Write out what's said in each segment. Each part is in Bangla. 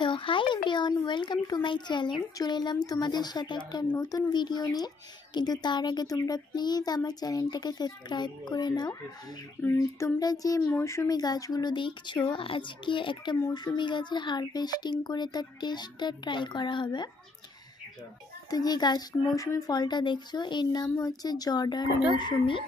So hi everyone, welcome to my channel. চলে এলাম তোমাদের সাথে একটা নতুন ভিডিও নিয়ে, কিন্তু তার আগে তোমরা প্লিজ আমার চ্যানেলটাকে সাবস্ক্রাইব করে নাও। তোমরা যে মৌসুমি গাছগুলো দেখছো, আজকে একটা মৌসুমি গাছের হারভেস্টিং করে তার টেস্টটা ট্রাই করা হবে। তো যে গাছ মৌসুমি ফলটা দেখছো, এর নাম হচ্ছে জর্ডান মৌসুমি।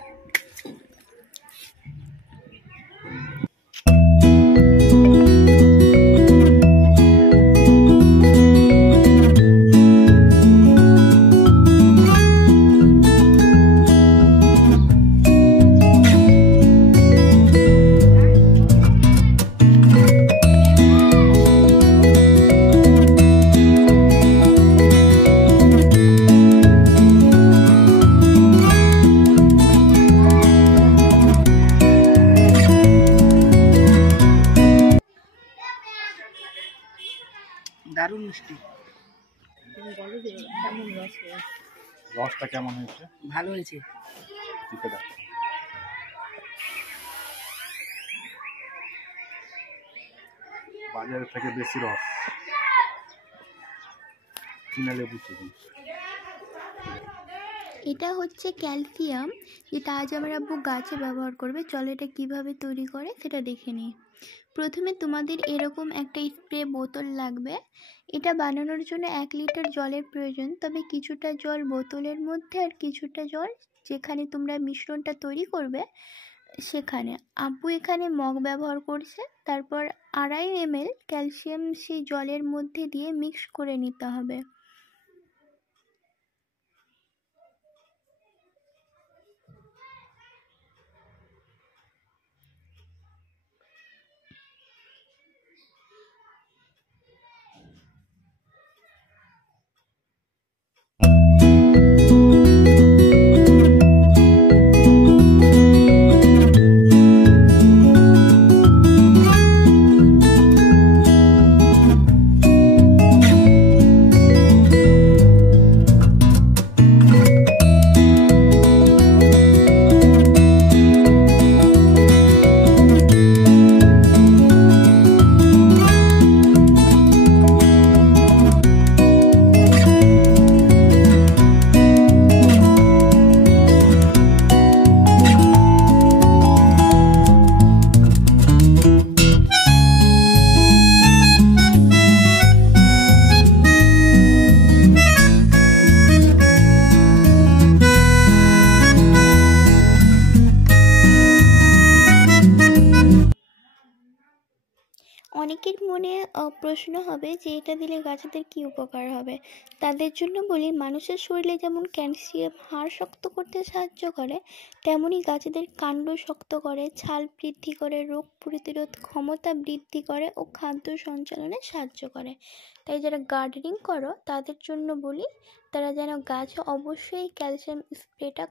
দারুণ মিষ্টি। রসটা কেমন হয়েছে? ভালো হয়েছে। বাজারের থেকে বেশি রস কিনা লেবু চিনি। এটা হচ্ছে ক্যালসিয়াম, যেটা আজ আমার আব্বু গাছে ব্যবহার করবে। চলো এটা কিভাবে তৈরি করে সেটা দেখে নিই। প্রথমে তোমাদের এরকম একটা স্প্রে বোতল লাগবে। এটা বানানোর জন্য 1 লিটার জলের প্রয়োজন, তবে কিছুটা জল বোতলের মধ্যে আর কিছুটা জল যেখানে তোমরা মিশ্রণটা তৈরি করবে সেখানে। আব্বু এখানে মগ ব্যবহার করছে। তারপর 2.5 ml ক্যালসিয়াম সেই জলের মধ্যে দিয়ে মিক্স করে নিতে হবে। অনেকের মনে প্রশ্ন হবে যে এটা দিলে গাছেদের কি উপকার হবে। তাদের জন্য বলি, মানুষের শরীরে যেমন ক্যালসিয়াম হাড় শক্ত করতে সাহায্য করে, তেমনই গাছেদের কাণ্ড শক্ত করে, ছাল বৃদ্ধি করে, রোগ প্রতিরোধ ক্ষমতা বৃদ্ধি করে ও খাদ্য সঞ্চালনে সাহায্য করে। তাই যারা গার্ডেনিং করো তাদের জন্য বলি, তারা যেন গাছে অবশ্যই ক্যালসিয়াম স্প্রেটা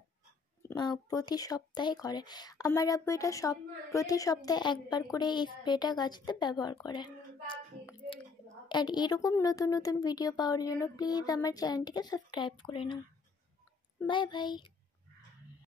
প্রতি সপ্তাহে করে। আমার আব্বু এটা প্রতি সপ্তাহে 1 বার করে এই স্প্রেটা গাছেতে ব্যবহার করে। আর এরকম নতুন নতুন ভিডিও পাওয়ার জন্য প্লিজ আমার চ্যানেলটিকে সাবস্ক্রাইব করে নাও। Bye bye.